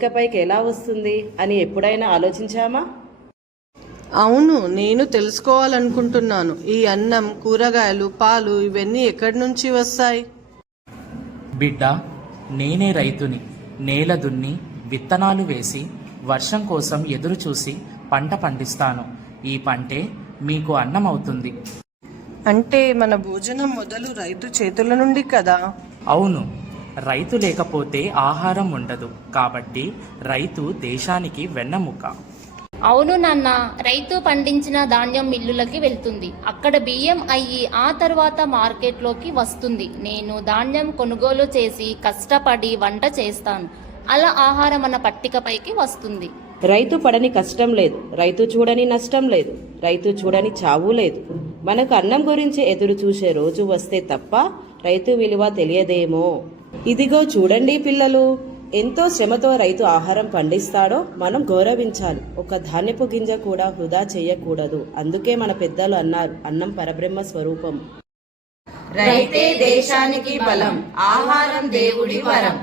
ఇకపైకి ఎలా వస్తుంది అని ఎప్పుడైనా ఆలోచించామా? అవును, నేను తెలుసుకోవాలనుకుంటున్నాను. ఈ అన్నం, కూరగాయలు, పాలు ఇవన్నీ ఎక్కడి నుంచి వస్తాయి? బిడ్డ, నేనే రైతుని. నేల దున్ని, విత్తనాలు వేసి, వర్షం కోసం ఎదురు చూసి పంట పండిస్తాను. ఈ పంటే మీకు అన్నం అవుతుంది. అంటే మన భోజనం మొదలు రైతు చేతుల నుండి కదా? అవును, రైతు లేకపోతే ఆహారం ఉండదు. కాబట్టి రైతు దేశానికి వెన్నెముక. అవును నాన్న, రైతు పండించిన ధాన్యం మిల్లులకి వెళ్తుంది. అక్కడ బియ్యం అయ్యి ఆ తర్వాత మార్కెట్లోకి వస్తుంది. నేను ధాన్యం కొనుగోలు చేసి కష్టపడి వంట చేస్తాను. అలా ఆహారం మన పట్టికపైకి వస్తుంది. రైతు పడని కష్టం లేదు, రైతు చూడని నష్టం లేదు, రైతు చూడని చావు లేదు. మనకు అన్నం గురించి ఎదురు చూసే రోజు వస్తే తప్ప రైతు విలువ తెలియదేమో. ఇదిగో చూడండి పిల్లలు, ఎంతో శ్రమతో రైతు ఆహారం పండిస్తాడో మనం గౌరవించాలి. ఒక ధాన్యపు గింజ కూడా వృధా చేయకూడదు. అందుకే మన పెద్దలు అన్నారు, అన్నం పరబ్రహ్మ స్వరూపం. రైతే దేశానికి బలం, ఆహారం దేవుడి వరం.